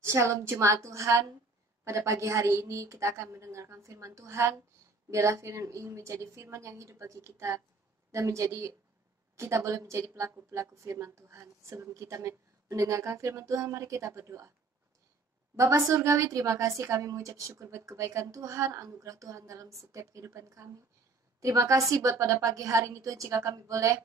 Shalom jemaat Tuhan, pada pagi hari ini kita akan mendengarkan firman Tuhan. Biarlah firman ini menjadi firman yang hidup bagi kita dan kita boleh menjadi pelaku-pelaku firman Tuhan. Sebelum kita mendengarkan firman Tuhan, mari kita berdoa. Bapa Surgawi, terima kasih kami mengucap syukur buat kebaikan Tuhan, anugerah Tuhan dalam setiap kehidupan kami. Terima kasih buat pada pagi hari ini Tuhan, jika kami boleh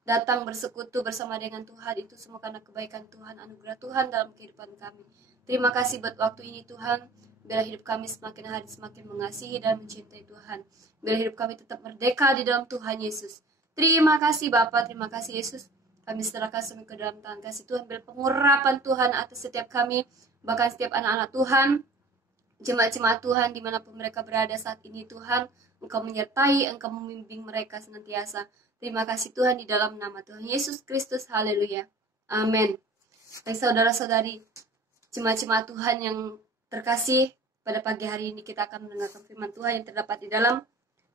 datang bersekutu bersama dengan Tuhan, itu semua karena kebaikan Tuhan, anugerah Tuhan dalam kehidupan kami. Terima kasih buat waktu ini Tuhan. Biar hidup kami semakin hari semakin mengasihi dan mencintai Tuhan. Biar hidup kami tetap merdeka di dalam Tuhan Yesus. Terima kasih Bapa, terima kasih Yesus. Kami serahkan semua ke dalam tangan kasih Tuhan. Biar pengurapan Tuhan atas setiap kami, bahkan setiap anak-anak Tuhan, jemaat-jemaat Tuhan dimanapun mereka berada saat ini Tuhan. Engkau menyertai, Engkau membimbing mereka senantiasa. Terima kasih Tuhan di dalam nama Tuhan Yesus Kristus. Haleluya. Amin. Baik saudara-saudari, jemaat-jemaat Tuhan yang terkasih, pada pagi hari ini kita akan mendengarkan firman Tuhan yang terdapat di dalam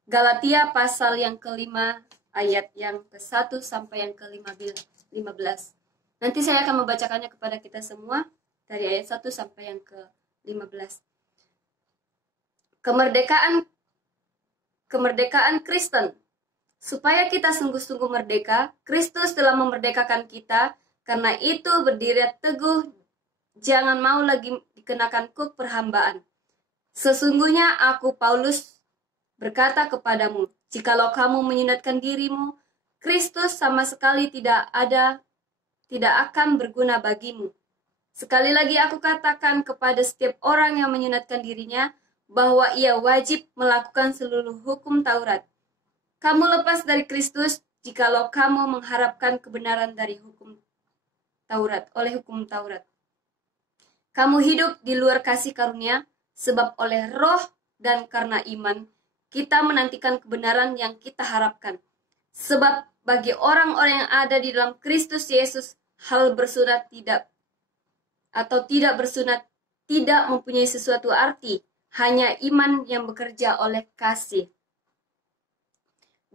Galatia pasal yang kelima, ayat yang ke-1 sampai yang ke-15. Nanti saya akan membacakannya kepada kita semua dari ayat 1 sampai yang ke-15. Kemerdekaan Kristen. Supaya kita sungguh-sungguh merdeka, Kristus telah memerdekakan kita. Karena itu berdiri teguh, jangan mau lagi dikenakan kuk perhambaan. Sesungguhnya aku, Paulus, berkata kepadamu, jikalau kamu menyunatkan dirimu, Kristus sama sekali tidak akan berguna bagimu. Sekali lagi aku katakan kepada setiap orang yang menyunatkan dirinya, bahwa ia wajib melakukan seluruh hukum Taurat. Kamu lepas dari Kristus jikalau kamu mengharapkan kebenaran dari hukum Taurat, oleh hukum Taurat. Kamu hidup di luar kasih karunia, sebab oleh roh dan karena iman, kita menantikan kebenaran yang kita harapkan. Sebab bagi orang-orang yang ada di dalam Kristus Yesus, hal bersunat tidak bersunat tidak mempunyai sesuatu arti, hanya iman yang bekerja oleh kasih.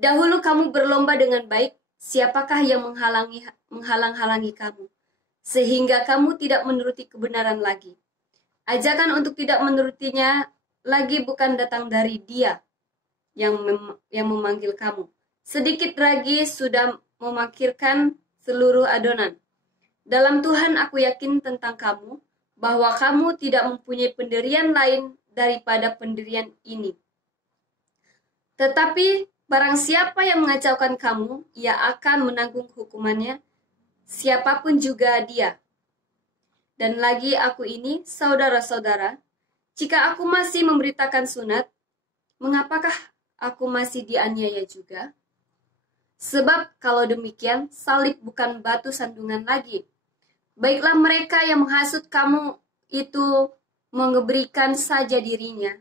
Dahulu kamu berlomba dengan baik, siapakah yang menghalang-halangi kamu, sehingga kamu tidak menuruti kebenaran lagi. Ajakan untuk tidak menurutinya lagi bukan datang dari Dia yang memanggil kamu. Sedikit lagi sudah memakirkan seluruh adonan. Dalam Tuhan aku yakin tentang kamu, bahwa kamu tidak mempunyai pendirian lain daripada pendirian ini. Tetapi barang siapa yang mengacaukan kamu, ia akan menanggung hukumannya, siapapun juga dia. Dan lagi aku ini, saudara-saudara, jika aku masih memberitakan sunat, mengapakah aku masih dianiaya juga? Sebab kalau demikian, salib bukan batu sandungan lagi. Baiklah mereka yang menghasut kamu itu mengeberikan saja dirinya.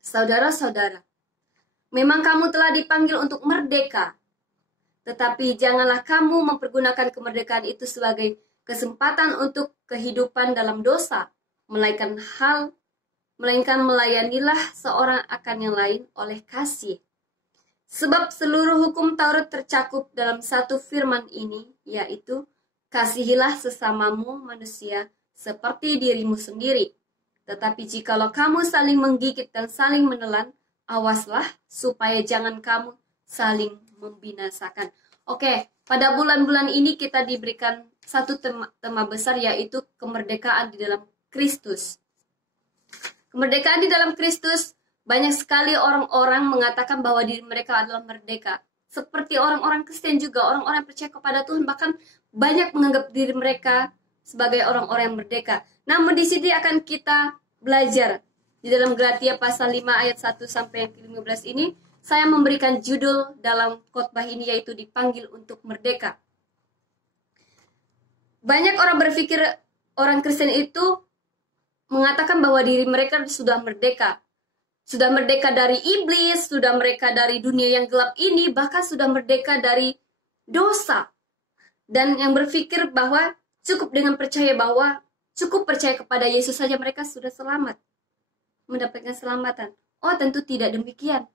Saudara-saudara, memang kamu telah dipanggil untuk merdeka, tetapi janganlah kamu mempergunakan kemerdekaan itu sebagai kesempatan untuk kehidupan dalam dosa, melainkan melayanilah seorang akan yang lain oleh kasih. Sebab seluruh hukum Taurat tercakup dalam satu firman ini, yaitu kasihilah sesamamu manusia seperti dirimu sendiri. Tetapi jikalau kamu saling menggigit dan saling menelan, awaslah supaya jangan kamu saling membinasakan. Oke, pada bulan-bulan ini kita diberikan satu tema besar, yaitu kemerdekaan di dalam Kristus. Kemerdekaan di dalam Kristus, banyak sekali orang-orang mengatakan bahwa diri mereka adalah merdeka. Seperti orang-orang Kristen juga, orang-orang yang percaya kepada Tuhan, bahkan banyak menganggap diri mereka sebagai orang-orang yang merdeka. Namun di sini akan kita belajar di dalam Galatia pasal 5 ayat 1 sampai yang ke-15 ini, saya memberikan judul dalam khotbah ini, yaitu dipanggil untuk merdeka. Banyak orang berpikir orang Kristen itu mengatakan bahwa diri mereka sudah merdeka. Sudah merdeka dari iblis, sudah merdeka dari dunia yang gelap ini, bahkan sudah merdeka dari dosa. Dan yang berpikir bahwa cukup percaya kepada Yesus saja mereka sudah selamat, mendapatkan keselamatan. Oh, tentu tidak demikian.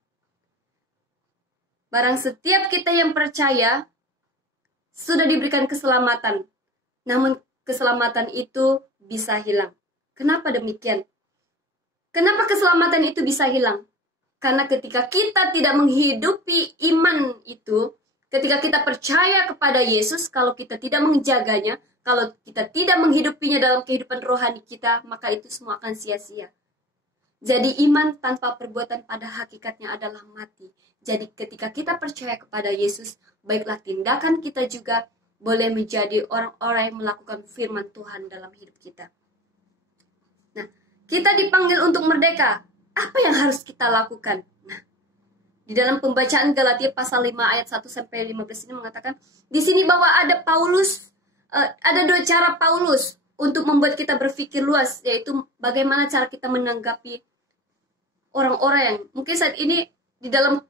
Barang setiap kita yang percaya sudah diberikan keselamatan. Namun keselamatan itu bisa hilang. Kenapa demikian? Kenapa keselamatan itu bisa hilang? Karena ketika kita tidak menghidupi iman itu, ketika kita percaya kepada Yesus, kalau kita tidak menjaganya, kalau kita tidak menghidupinya dalam kehidupan rohani kita, maka itu semua akan sia-sia. Jadi iman tanpa perbuatan pada hakikatnya adalah mati. Jadi ketika kita percaya kepada Yesus, baiklah tindakan kita juga boleh menjadi orang-orang yang melakukan firman Tuhan dalam hidup kita. Nah, kita dipanggil untuk merdeka. Apa yang harus kita lakukan? Nah, di dalam pembacaan Galatia pasal 5 ayat 1 sampai 15 ini mengatakan di sini bahwa ada dua cara Paulus untuk membuat kita berpikir luas, yaitu bagaimana cara kita menanggapi orang-orang yang mungkin saat ini di dalam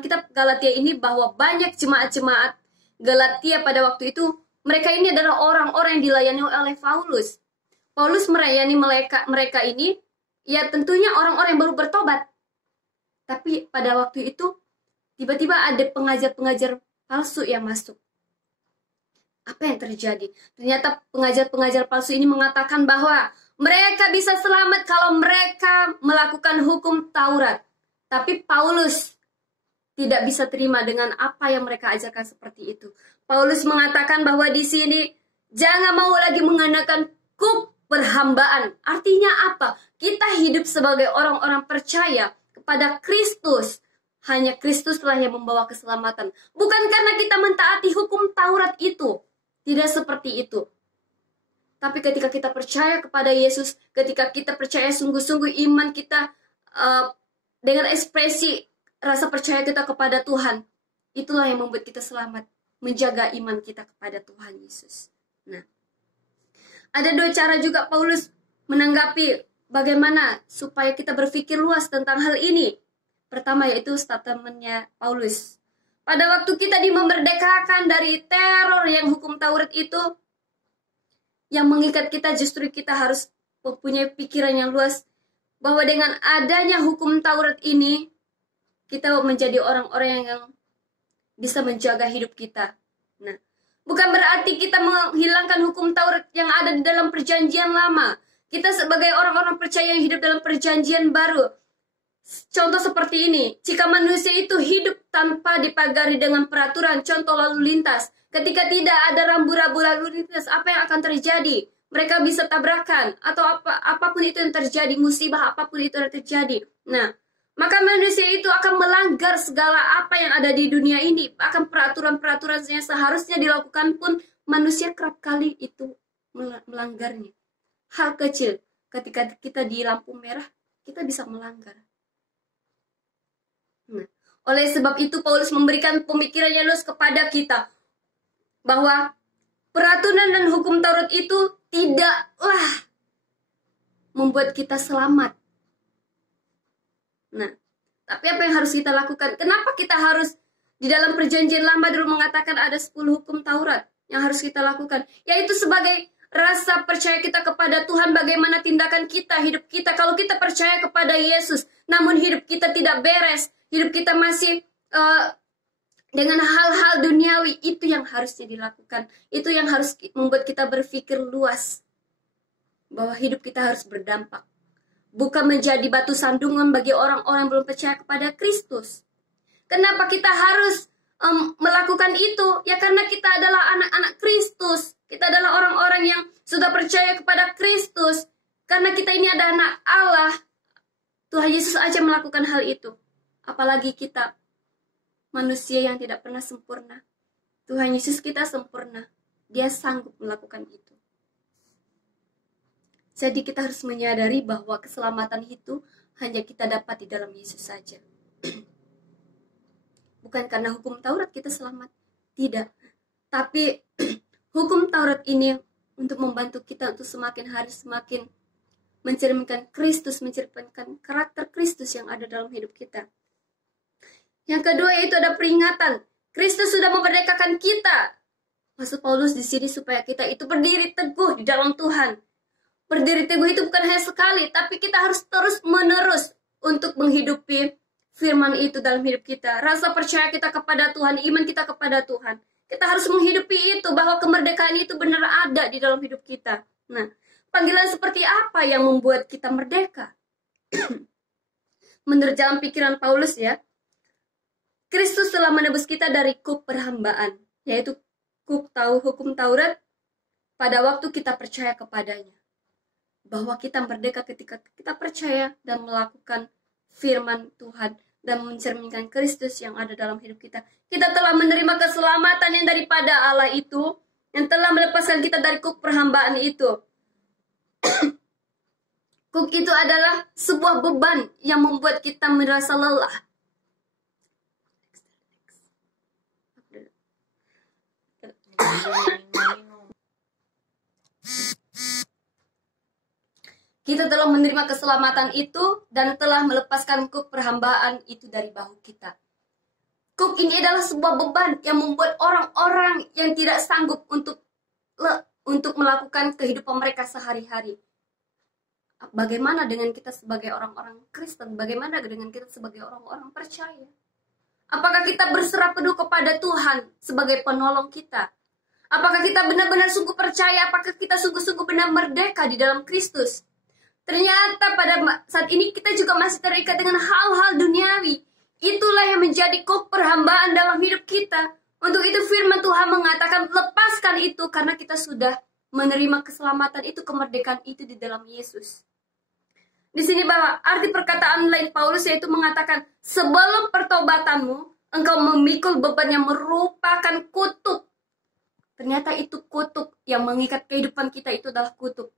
kitab Galatia ini, bahwa banyak jemaat-jemaat Galatia pada waktu itu, mereka ini adalah orang-orang yang dilayani oleh Paulus. Paulus melayani mereka ini, ya tentunya orang-orang yang baru bertobat. Tapi pada waktu itu, tiba-tiba ada pengajar-pengajar palsu yang masuk. Apa yang terjadi? Ternyata pengajar-pengajar palsu ini mengatakan bahwa mereka bisa selamat kalau mereka melakukan hukum Taurat. Tapi Paulus tidak bisa terima dengan apa yang mereka ajarkan seperti itu. Paulus mengatakan bahwa di sini jangan mau lagi mengenakan kuk perhambaan. Artinya apa? Kita hidup sebagai orang-orang percaya kepada Kristus. Hanya Kristuslah yang membawa keselamatan. Bukan karena kita mentaati hukum Taurat itu. Tidak seperti itu. Tapi ketika kita percaya kepada Yesus, ketika kita percaya sungguh-sungguh iman kita dengan ekspresi rasa percaya kita kepada Tuhan, itulah yang membuat kita selamat, menjaga iman kita kepada Tuhan Yesus. Nah, ada dua cara juga Paulus menanggapi bagaimana supaya kita berpikir luas tentang hal ini. Pertama yaitu statementnya Paulus. Pada waktu kita dimerdekakan dari teror yang hukum Taurat itu, yang mengikat kita, justru kita harus mempunyai pikiran yang luas bahwa dengan adanya hukum Taurat ini, kita menjadi orang-orang yang bisa menjaga hidup kita. Nah, bukan berarti kita menghilangkan hukum Taurat yang ada di dalam perjanjian lama. Kita sebagai orang-orang percaya yang hidup dalam perjanjian baru. Contoh seperti ini, jika manusia itu hidup tanpa dipagari dengan peraturan, contoh lalu lintas. Ketika tidak ada rambu-rambu lalu lintas, apa yang akan terjadi? Mereka bisa tabrakan, atau apapun itu yang terjadi, musibah apapun itu yang terjadi. Nah, maka manusia itu akan melanggar segala apa yang ada di dunia ini. Akan peraturan-peraturan yang seharusnya dilakukan pun manusia kerap kali itu melanggarnya. Hal kecil, ketika kita di lampu merah, kita bisa melanggar. Nah, oleh sebab itu Paulus memberikan pemikiran yang luas kepada kita bahwa peraturan dan hukum Taurat itu tidaklah membuat kita selamat. Nah, tapi apa yang harus kita lakukan? Kenapa kita harus di dalam perjanjian lama dulu mengatakan ada 10 hukum Taurat yang harus kita lakukan? Yaitu sebagai rasa percaya kita kepada Tuhan, bagaimana tindakan kita, hidup kita. Kalau kita percaya kepada Yesus, namun hidup kita tidak beres, hidup kita masih dengan hal-hal duniawi, itu yang harusnya dilakukan. Itu yang harus membuat kita berpikir luas. Bahwa hidup kita harus berdampak. Bukan menjadi batu sandungan bagi orang-orang yang belum percaya kepada Kristus. Kenapa kita harus melakukan itu? Ya karena kita adalah anak-anak Kristus. Kita adalah orang-orang yang sudah percaya kepada Kristus. Karena kita ini adalah anak Allah. Tuhan Yesus aja melakukan hal itu. Apalagi kita, manusia yang tidak pernah sempurna. Tuhan Yesus kita sempurna. Dia sanggup melakukan itu. Jadi kita harus menyadari bahwa keselamatan itu hanya kita dapat di dalam Yesus saja. Bukan karena hukum Taurat kita selamat. Tidak. Tapi hukum Taurat ini untuk membantu kita untuk semakin hari semakin mencerminkan Kristus, mencerminkan karakter Kristus yang ada dalam hidup kita. Yang kedua yaitu ada peringatan. Kristus sudah memerdekakan kita. Maksud Paulus di sini supaya kita itu berdiri teguh di dalam Tuhan. Berdiri teguh itu bukan hanya sekali, tapi kita harus terus-menerus untuk menghidupi firman itu dalam hidup kita. Rasa percaya kita kepada Tuhan, iman kita kepada Tuhan. Kita harus menghidupi itu, bahwa kemerdekaan itu benar ada di dalam hidup kita. Nah, panggilan seperti apa yang membuat kita merdeka? Menurut jalan pikiran Paulus ya, Kristus telah menebus kita dari kuk perhambaan, yaitu kuk hukum Taurat pada waktu kita percaya kepadanya. Bahwa kita merdeka ketika kita percaya dan melakukan firman Tuhan dan mencerminkan Kristus yang ada dalam hidup kita. Kita telah menerima keselamatan yang daripada Allah itu, yang telah melepaskan kita dari kuk perhambaan itu. Kuk itu adalah sebuah beban yang membuat kita merasa lelah. Kita telah menerima keselamatan itu dan telah melepaskan kuk perhambaan itu dari bahu kita. Kuk ini adalah sebuah beban yang membuat orang-orang yang tidak sanggup untuk melakukan kehidupan mereka sehari-hari. Bagaimana dengan kita sebagai orang-orang Kristen? Bagaimana dengan kita sebagai orang-orang percaya? Apakah kita berserah penuh kepada Tuhan sebagai penolong kita? Apakah kita benar-benar sungguh percaya? Apakah kita sungguh-sungguh benar merdeka di dalam Kristus? Ternyata pada saat ini kita juga masih terikat dengan hal-hal duniawi. Itulah yang menjadi kuk perhambaan dalam hidup kita. Untuk itu firman Tuhan mengatakan lepaskan itu karena kita sudah menerima keselamatan itu, kemerdekaan itu di dalam Yesus. Di sini bahwa arti perkataan lain Paulus yaitu mengatakan sebelum pertobatanmu engkau memikul beban yang merupakan kutuk. Ternyata itu kutuk yang mengikat kehidupan kita, itu adalah kutuk.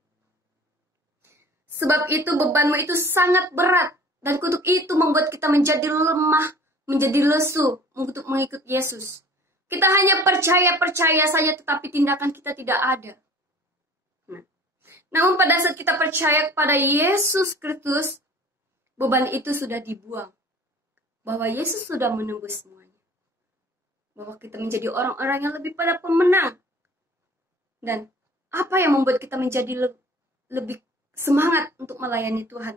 Sebab itu bebanmu itu sangat berat dan kutuk itu membuat kita menjadi lemah, menjadi lesu untuk mengikut Yesus. Kita hanya percaya saja tetapi tindakan kita tidak ada. Namun pada saat kita percaya kepada Yesus Kristus, beban itu sudah dibuang. Bahwa Yesus sudah menembus semuanya. Bahwa kita menjadi orang-orang yang lebih pada pemenang. Dan apa yang membuat kita menjadi lebih semangat untuk melayani Tuhan?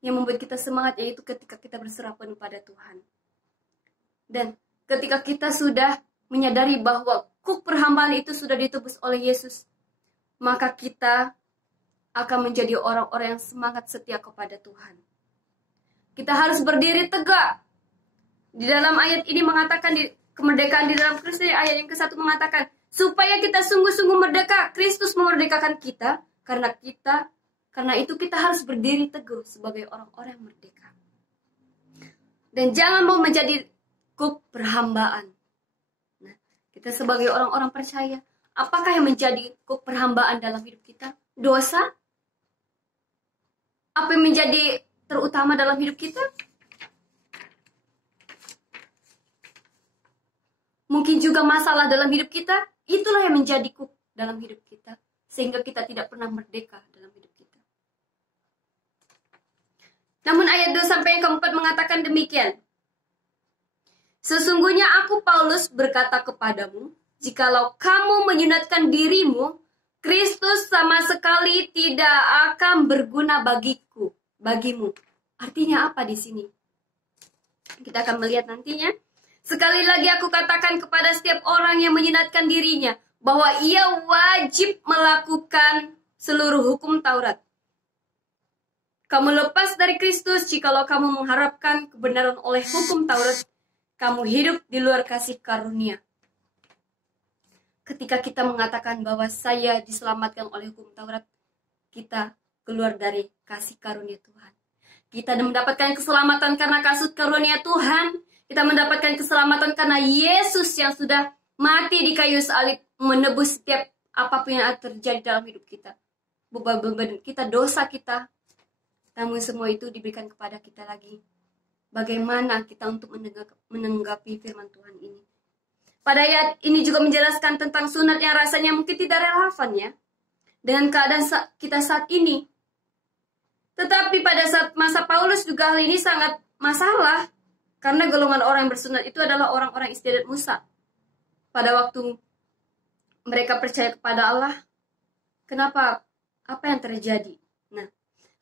Yang membuat kita semangat yaitu ketika kita berserah penuh pada Tuhan. Dan ketika kita sudah menyadari bahwa kuk perhambaan itu sudah ditebus oleh Yesus, maka kita akan menjadi orang-orang yang semangat setia kepada Tuhan. Kita harus berdiri tegak. Di dalam ayat ini mengatakan kemerdekaan di dalam Kristus, ayat yang ke-1 mengatakan, supaya kita sungguh-sungguh merdeka. Kristus memerdekakan kita, karena itu kita harus berdiri teguh sebagai orang-orang yang merdeka. Dan jangan mau menjadi kuk perhambaan. Nah, kita sebagai orang-orang percaya, apakah yang menjadi kuk perhambaan dalam hidup kita? Dosa? Apa yang menjadi terutama dalam hidup kita? Mungkin juga masalah dalam hidup kita. Itulah yang menjadi kuk dalam hidup kita. Sehingga kita tidak pernah merdeka dalam hidup kita. Namun ayat 2 sampai yang ke-4 mengatakan demikian. Sesungguhnya aku Paulus berkata kepadamu, jikalau kamu menyunatkan dirimu, Kristus sama sekali tidak akan berguna bagimu. Artinya apa di sini? Kita akan melihat nantinya. Sekali lagi aku katakan kepada setiap orang yang menyunatkan dirinya, bahwa ia wajib melakukan seluruh hukum Taurat. Kamu lepas dari Kristus jikalau kamu mengharapkan kebenaran oleh hukum Taurat. Kamu hidup di luar kasih karunia. Ketika kita mengatakan bahwa saya diselamatkan oleh hukum Taurat, kita keluar dari kasih karunia Tuhan. Kita mendapatkan keselamatan karena kasih karunia Tuhan. Kita mendapatkan keselamatan karena Yesus yang sudah mati di kayu salib menebus setiap apapun yang terjadi dalam hidup kita. Beban kita, dosa kita. Namun semua itu diberikan kepada kita lagi. Bagaimana kita untuk menanggapi firman Tuhan ini. Pada ayat ini juga menjelaskan tentang sunat yang rasanya mungkin tidak relevan ya. Dengan keadaan kita saat ini. Tetapi pada saat masa Paulus juga hal ini sangat masalah. Karena golongan orang yang bersunat itu adalah orang-orang istiadat Musa. Pada waktu mereka percaya kepada Allah. Kenapa? Apa yang terjadi? Nah,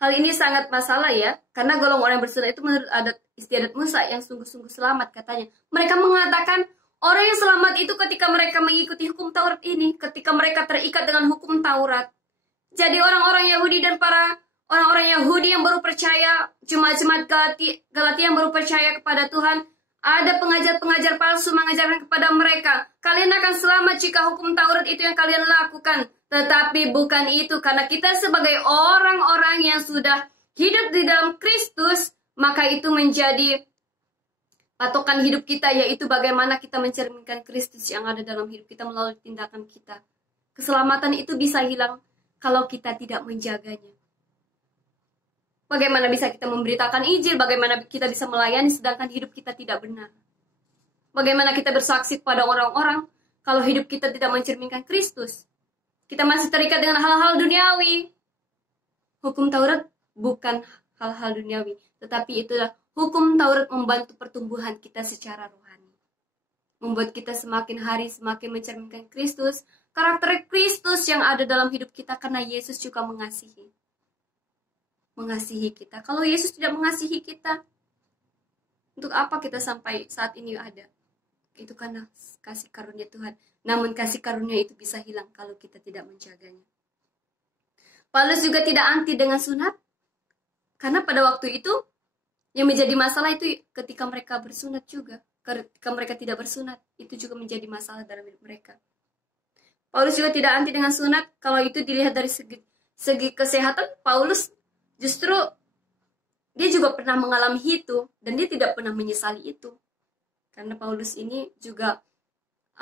hal ini sangat masalah ya. Karena golongan orang yang bersunat itu menurut adat istiadat Musa yang sungguh-sungguh selamat katanya. Mereka mengatakan orang yang selamat itu ketika mereka mengikuti hukum Taurat ini. Ketika mereka terikat dengan hukum Taurat. jadi orang-orang Yahudi dan para orang-orang Yahudi yang baru percaya, jemaat-jemaat Galatia yang baru percaya kepada Tuhan, ada pengajar-pengajar palsu mengajarkan kepada mereka, kalian akan selamat jika hukum Taurat itu yang kalian lakukan. Tetapi bukan itu, karena kita sebagai orang-orang yang sudah hidup di dalam Kristus, maka itu menjadi patokan hidup kita, yaitu bagaimana kita mencerminkan Kristus yang ada dalam hidup kita melalui tindakan kita. Keselamatan itu bisa hilang kalau kita tidak menjaganya. Bagaimana bisa kita memberitakan Injil, bagaimana kita bisa melayani sedangkan hidup kita tidak benar. Bagaimana kita bersaksi kepada orang-orang kalau hidup kita tidak mencerminkan Kristus. Kita masih terikat dengan hal-hal duniawi. Hukum Taurat bukan hal-hal duniawi, tetapi itulah hukum Taurat membantu pertumbuhan kita secara rohani. Membuat kita semakin hari semakin mencerminkan Kristus, karakter Kristus yang ada dalam hidup kita, karena Yesus juga mengasihi kita. Kalau Yesus tidak mengasihi kita, untuk apa kita sampai saat ini ada? Itu karena kasih karunia Tuhan. Namun kasih karunia itu bisa hilang kalau kita tidak menjaganya. Paulus juga tidak anti dengan sunat, karena pada waktu itu yang menjadi masalah itu ketika mereka bersunat juga. Ketika mereka tidak bersunat, itu juga menjadi masalah dalam hidup mereka. Paulus juga tidak anti dengan sunat. Kalau itu dilihat dari segi kesehatan, Paulus justru dia juga pernah mengalami itu, dan dia tidak pernah menyesali itu. Karena Paulus ini juga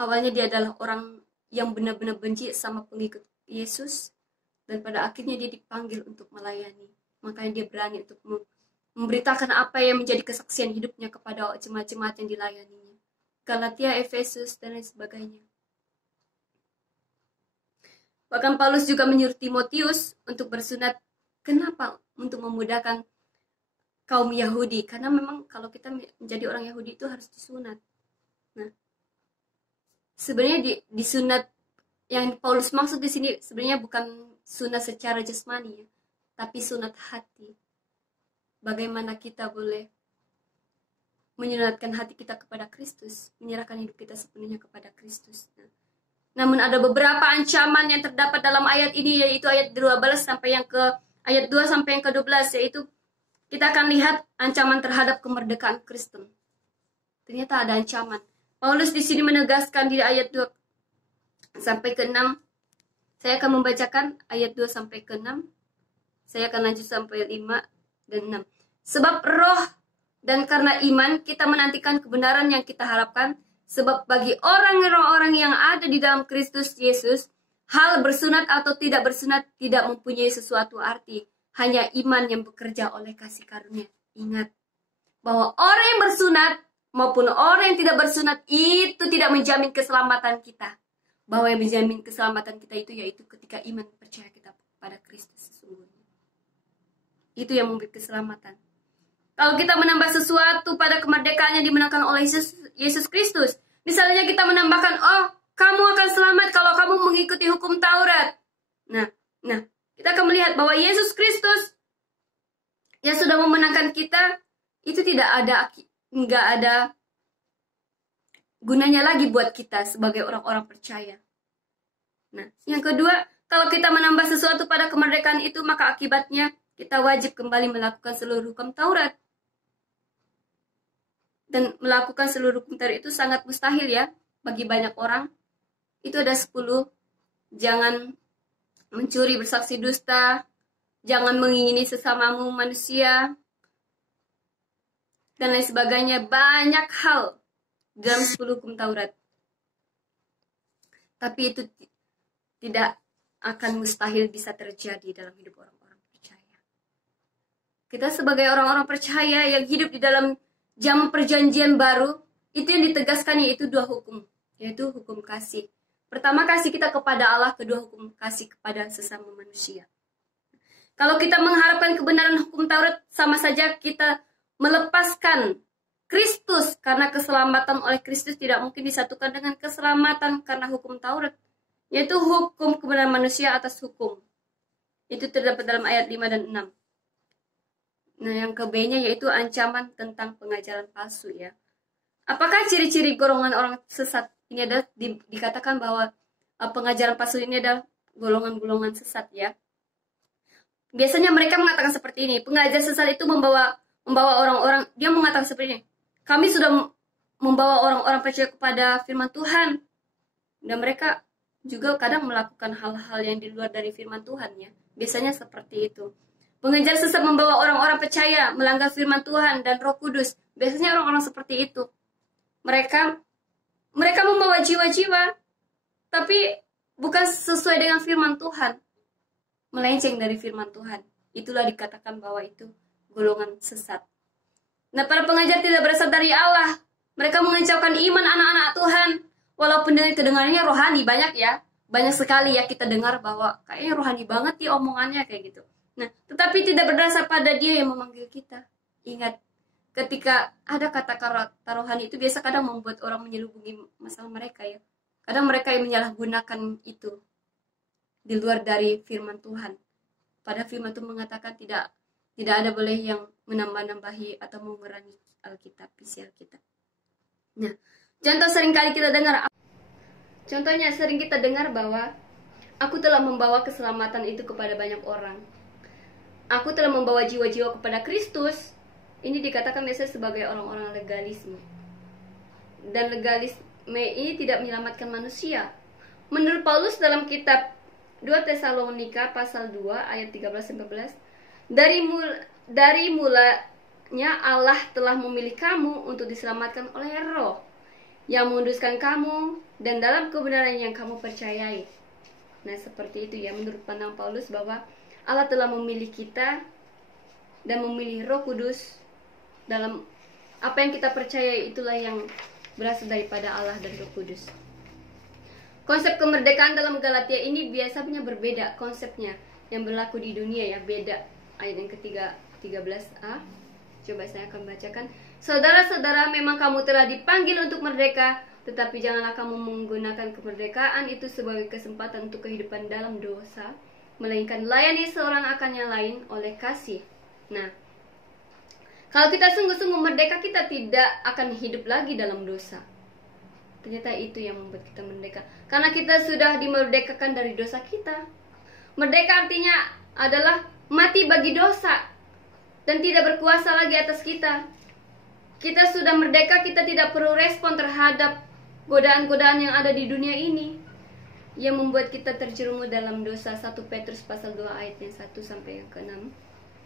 awalnya dia adalah orang yang benar-benar benci sama pengikut Yesus, dan pada akhirnya dia dipanggil untuk melayani. Makanya dia berani untuk memberitakan apa yang menjadi kesaksian hidupnya kepada jemaat-jemaat yang dilayaninya. Galatia, Efesus, dan lain sebagainya. Bahkan Paulus juga menyuruh Timotius untuk bersunat. Kenapa? Untuk memudahkan kaum Yahudi. Karena memang kalau kita menjadi orang Yahudi itu harus disunat. Nah, sebenarnya di sunat yang Paulus maksud di sini sebenarnya bukan sunat secara jasmani, ya, tapi sunat hati. Bagaimana kita boleh menyunatkan hati kita kepada Kristus, menyerahkan hidup kita sepenuhnya kepada Kristus. Namun ada beberapa ancaman yang terdapat dalam ayat ini, yaitu ayat 12 sampai yang ke ayat 2 sampai yang ke-12, yaitu kita akan lihat ancaman terhadap kemerdekaan Kristen. Ternyata ada ancaman. Paulus di sini menegaskan di ayat 2 sampai ke-6. Saya akan membacakan ayat 2 sampai ke-6. Saya akan lanjut sampai 5 dan 6. Sebab roh dan karena iman kita menantikan kebenaran yang kita harapkan. Sebab bagi orang-orang yang ada di dalam Kristus Yesus, hal bersunat atau tidak bersunat tidak mempunyai sesuatu arti. Hanya iman yang bekerja oleh kasih karunia. Ingat bahwa orang yang bersunat maupun orang yang tidak bersunat itu tidak menjamin keselamatan kita. Bahwa yang menjamin keselamatan kita itu yaitu ketika iman percaya kita pada Kristus sesungguhnya. Itu yang memberi keselamatan. Kalau kita menambah sesuatu pada kemerdekaan yang dimenangkan oleh Yesus Kristus, misalnya kita menambahkan, oh, kamu akan selamat kalau kamu mengikuti hukum Taurat. Nah, kita akan melihat bahwa Yesus Kristus yang sudah memenangkan kita, itu nggak ada gunanya lagi buat kita sebagai orang-orang percaya. Nah, yang kedua, kalau kita menambah sesuatu pada kemerdekaan itu, maka akibatnya kita wajib kembali melakukan seluruh hukum Taurat. Dan melakukan seluruh hukum Taurat itu sangat mustahil ya bagi banyak orang. Itu ada 10. Jangan mencuri, bersaksi dusta, jangan mengingini sesamamu manusia, dan lain sebagainya. Banyak hal dalam 10 hukum Taurat. Tapi itu tidak akan mustahil bisa terjadi dalam hidup orang-orang percaya. Kita sebagai orang-orang percaya yang hidup di dalam zaman perjanjian baru, itu yang ditegaskan yaitu 2 hukum, yaitu hukum kasih. Pertama, kasih kita kepada Allah, kedua hukum kasih kepada sesama manusia. Kalau kita mengharapkan kebenaran hukum Taurat, sama saja kita melepaskan Kristus, karena keselamatan oleh Kristus tidak mungkin disatukan dengan keselamatan karena hukum Taurat, yaitu hukum kebenaran manusia atas hukum. Itu terdapat dalam ayat 5 dan 6. Nah, yang ke-B-nya yaitu ancaman tentang pengajaran palsu ya. Apakah ciri-ciri golongan orang sesat? Ini adalah dikatakan bahwa pengajaran palsu ini adalah golongan-golongan sesat ya. Biasanya mereka mengatakan seperti ini. Pengajar sesat itu membawa orang-orang, dia mengatakan seperti ini. Kami sudah membawa orang-orang percaya kepada firman Tuhan. Dan mereka juga kadang melakukan hal-hal yang di luar dari firman Tuhan ya. Biasanya seperti itu. Pengajar sesat membawa orang-orang percaya melanggar firman Tuhan dan Roh Kudus. Biasanya orang-orang seperti itu. Mereka membawa jiwa-jiwa, tapi bukan sesuai dengan firman Tuhan. Melenceng dari firman Tuhan. Itulah dikatakan bahwa itu golongan sesat. Nah, para pengajar tidak berasal dari Allah. Mereka mengacaukan iman anak-anak Tuhan. Walaupun dengan kedengarannya rohani, banyak ya. Banyak sekali ya kita dengar bahwa kayaknya rohani banget ya omongannya kayak gitu. Nah, tetapi tidak berdasar pada dia yang memanggil kita. Ingat, ketika ada kata-kata rohani itu biasa kadang membuat orang menyelubungi masalah mereka ya. Kadang mereka yang menyalahgunakan itu di luar dari firman Tuhan. Pada firman Tuhan mengatakan tidak ada boleh yang menambah-nambahi atau mengurangi Alkitab, isi Alkitab. Nah, contohnya sering kita dengar bahwa aku telah membawa keselamatan itu kepada banyak orang. Aku telah membawa jiwa-jiwa kepada Kristus. Ini dikatakan biasanya sebagai orang-orang legalisme. Dan legalisme ini tidak menyelamatkan manusia. Menurut Paulus dalam kitab 2 Tesalonika pasal 2 ayat 13-14, dari mulanya Allah telah memilih kamu untuk diselamatkan oleh Roh yang menguduskan kamu dan dalam kebenaran yang kamu percayai. Nah, seperti itu ya menurut pandang Paulus, bahwa Allah telah memilih kita dan memilih Roh Kudus dalam apa yang kita percaya, itulah yang berasal daripada Allah dan Roh Kudus. Konsep kemerdekaan dalam Galatia ini biasanya berbeda konsepnya yang berlaku di dunia ya, beda. Ayat yang ketiga 13a. Coba saya akan bacakan. Saudara-saudara, memang kamu telah dipanggil untuk merdeka, tetapi janganlah kamu menggunakan kemerdekaan itu sebagai kesempatan untuk kehidupan dalam dosa, melainkan layani seorang akan yang lain oleh kasih. Nah, kalau kita sungguh-sungguh merdeka, kita tidak akan hidup lagi dalam dosa. Ternyata itu yang membuat kita merdeka, karena kita sudah dimerdekakan dari dosa kita. Merdeka artinya adalah mati bagi dosa dan tidak berkuasa lagi atas kita. Kita sudah merdeka, kita tidak perlu respon terhadap godaan-godaan yang ada di dunia ini yang membuat kita terjerumus dalam dosa. 1 Petrus pasal 2 ayat yang 1 sampai yang ke-6.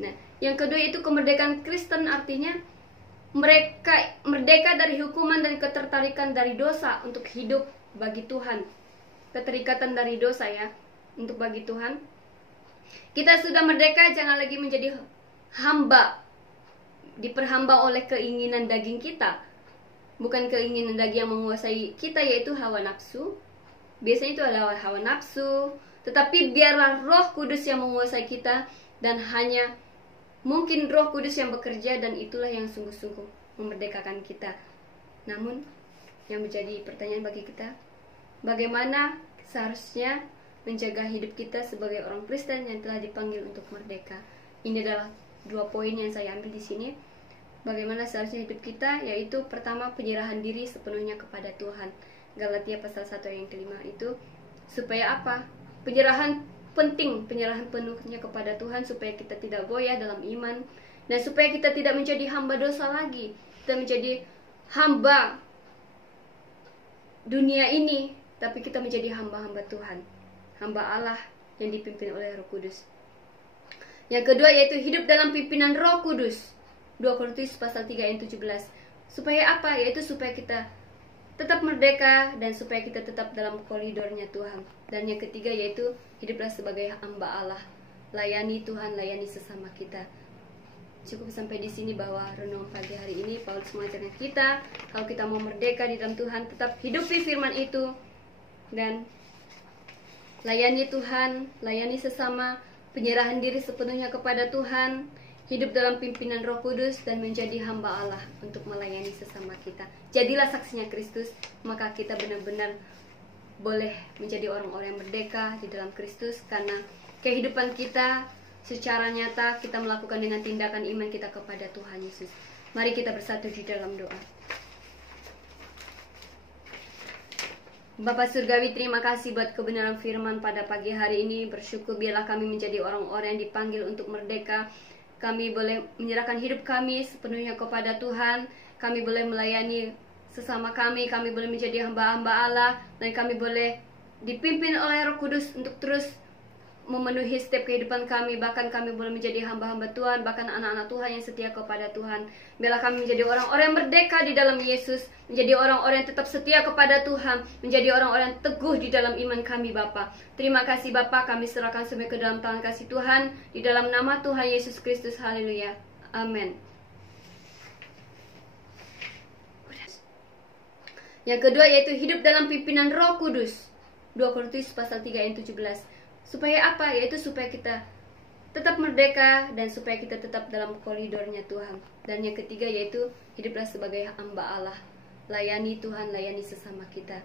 Nah, yang kedua itu kemerdekaan Kristen, artinya mereka merdeka dari hukuman dan ketertarikan dari dosa untuk hidup bagi Tuhan. Keterikatan dari dosa ya, untuk bagi Tuhan. Kita sudah merdeka, jangan lagi menjadi hamba, diperhamba oleh keinginan daging kita. Bukan keinginan daging yang menguasai kita, yaitu hawa nafsu. Biasanya itu adalah hawa nafsu. Tetapi biarlah Roh Kudus yang menguasai kita, dan hanya mungkin Roh Kudus yang bekerja, dan itulah yang sungguh-sungguh memerdekakan kita. Namun yang menjadi pertanyaan bagi kita, bagaimana seharusnya menjaga hidup kita sebagai orang Kristen yang telah dipanggil untuk merdeka? Ini adalah 2 poin yang saya ambil di sini. Bagaimana seharusnya hidup kita, yaitu pertama, penyerahan diri sepenuhnya kepada Tuhan. Galatia pasal 1 ayat yang kelima itu, supaya apa? Penyerahan penting, penyerahan penuhnya kepada Tuhan, supaya kita tidak goyah dalam iman, dan supaya kita tidak menjadi hamba dosa lagi. Kita menjadi hamba dunia ini, tapi kita menjadi hamba-hamba Tuhan, hamba Allah yang dipimpin oleh Roh Kudus. Yang kedua yaitu hidup dalam pimpinan Roh Kudus. 2 Korintus pasal 3 ayat 17. Supaya apa? Yaitu supaya kita tetap merdeka dan supaya kita tetap dalam koridornya Tuhan. Dan yang ketiga yaitu hiduplah sebagai hamba Allah. Layani Tuhan, layani sesama kita. Cukup sampai di sini bahwa renungan pagi hari ini Paulus mengajarkan kita, kalau kita mau merdeka di dalam Tuhan, tetap hidupi firman itu dan layani Tuhan, layani sesama, penyerahan diri sepenuhnya kepada Tuhan, hidup dalam pimpinan Roh Kudus, dan menjadi hamba Allah untuk melayani sesama kita. Jadilah saksinya Kristus, maka kita benar-benar boleh menjadi orang-orang yang merdeka di dalam Kristus, karena kehidupan kita secara nyata kita melakukan dengan tindakan iman kita kepada Tuhan Yesus. Mari kita bersatu di dalam doa. Bapak Surgawi, terima kasih buat kebenaran firman pada pagi hari ini. Bersyukur biarlah kami menjadi orang-orang yang dipanggil untuk merdeka. Kami boleh menyerahkan hidup kami sepenuhnya kepada Tuhan. Kami boleh melayani sesama kami boleh menjadi hamba-hamba Allah, dan kami boleh dipimpin oleh Roh Kudus untuk terus memenuhi setiap kehidupan kami. Bahkan kami boleh menjadi hamba-hamba Tuhan, bahkan anak-anak Tuhan yang setia kepada Tuhan. Biarlah kami menjadi orang-orang yang merdeka di dalam Yesus, menjadi orang-orang yang tetap setia kepada Tuhan, menjadi orang-orang yang teguh di dalam iman kami Bapa. Terima kasih Bapa, kami serahkan semua ke dalam tangan kasih Tuhan, di dalam nama Tuhan Yesus Kristus. Haleluya. Amin. Yang kedua yaitu hidup dalam pimpinan Roh Kudus. 2 Korintus pasal 3 ayat 17. Supaya apa? Yaitu supaya kita tetap merdeka dan supaya kita tetap dalam koridornya Tuhan. Dan yang ketiga yaitu hiduplah sebagai hamba Allah. Layani Tuhan, layani sesama kita.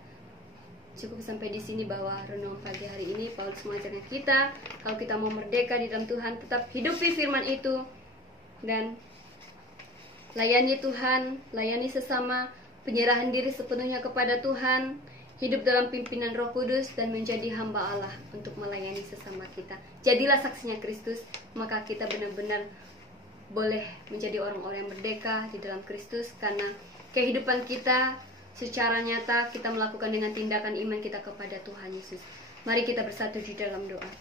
Cukup sampai di sini bahwa renungan pagi hari ini Paulus mengajarkan kita, kalau kita mau merdeka di dalam Tuhan, tetap hidupi firman itu dan layani Tuhan, layani sesama, penyerahan diri sepenuhnya kepada Tuhan, hidup dalam pimpinan Roh Kudus, dan menjadi hamba Allah untuk melayani sesama kita. Jadilah saksinya Kristus, maka kita benar-benar boleh menjadi orang-orang yang merdeka di dalam Kristus, karena kehidupan kita secara nyata kita melakukan dengan tindakan iman kita kepada Tuhan Yesus. Mari kita bersatu di dalam doa.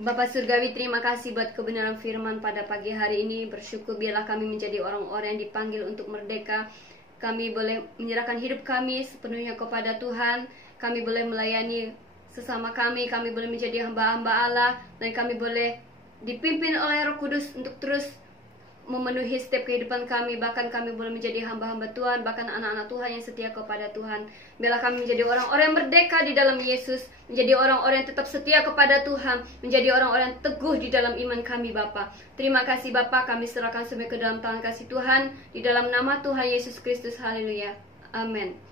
Bapak Surgawi, terima kasih buat kebenaran firman pada pagi hari ini. Bersyukur biarlah kami menjadi orang-orang yang dipanggil untuk merdeka. Kami boleh menyerahkan hidup kami sepenuhnya kepada Tuhan. Kami boleh melayani sesama kami boleh menjadi hamba-hamba Allah, dan kami boleh dipimpin oleh Roh Kudus untuk terus memenuhi setiap kehidupan kami. Bahkan kami boleh menjadi hamba-hamba Tuhan, bahkan anak-anak Tuhan yang setia kepada Tuhan. Biarlah kami menjadi orang-orang yang merdeka di dalam Yesus, menjadi orang-orang yang tetap setia kepada Tuhan, menjadi orang-orang yang teguh di dalam iman kami Bapa. Terima kasih Bapa, kami serahkan semua ke dalam tangan kasih Tuhan, di dalam nama Tuhan Yesus Kristus. Haleluya. Amin.